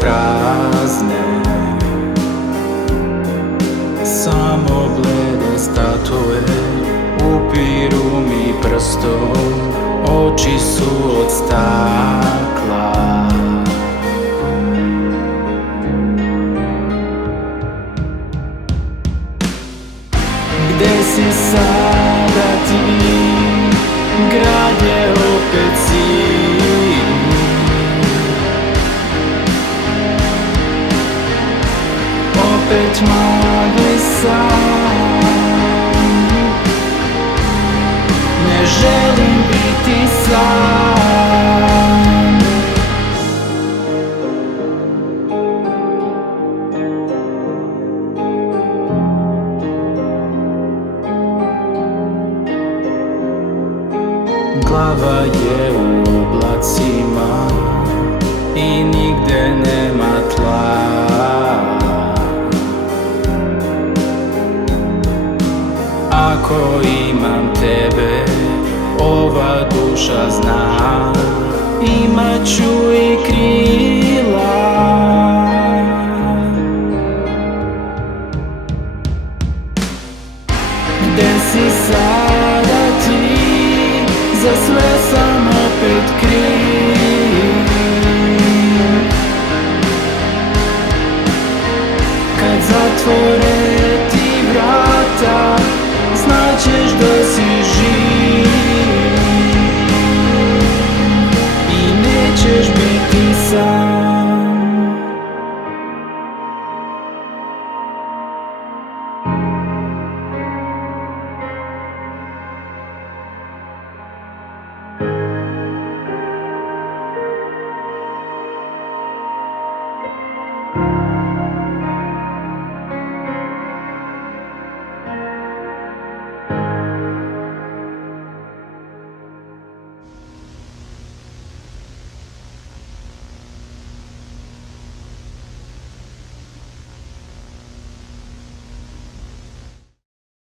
prazne, samo blede statue upiru mi prstom, oči su od stakla. Gde si sada ti, grad je opet zim, opet magli sam. Ne želim biti sam. Glava je u oblacima i nigde nema tla. Ako imam tebe, ova duša zna, imat ću i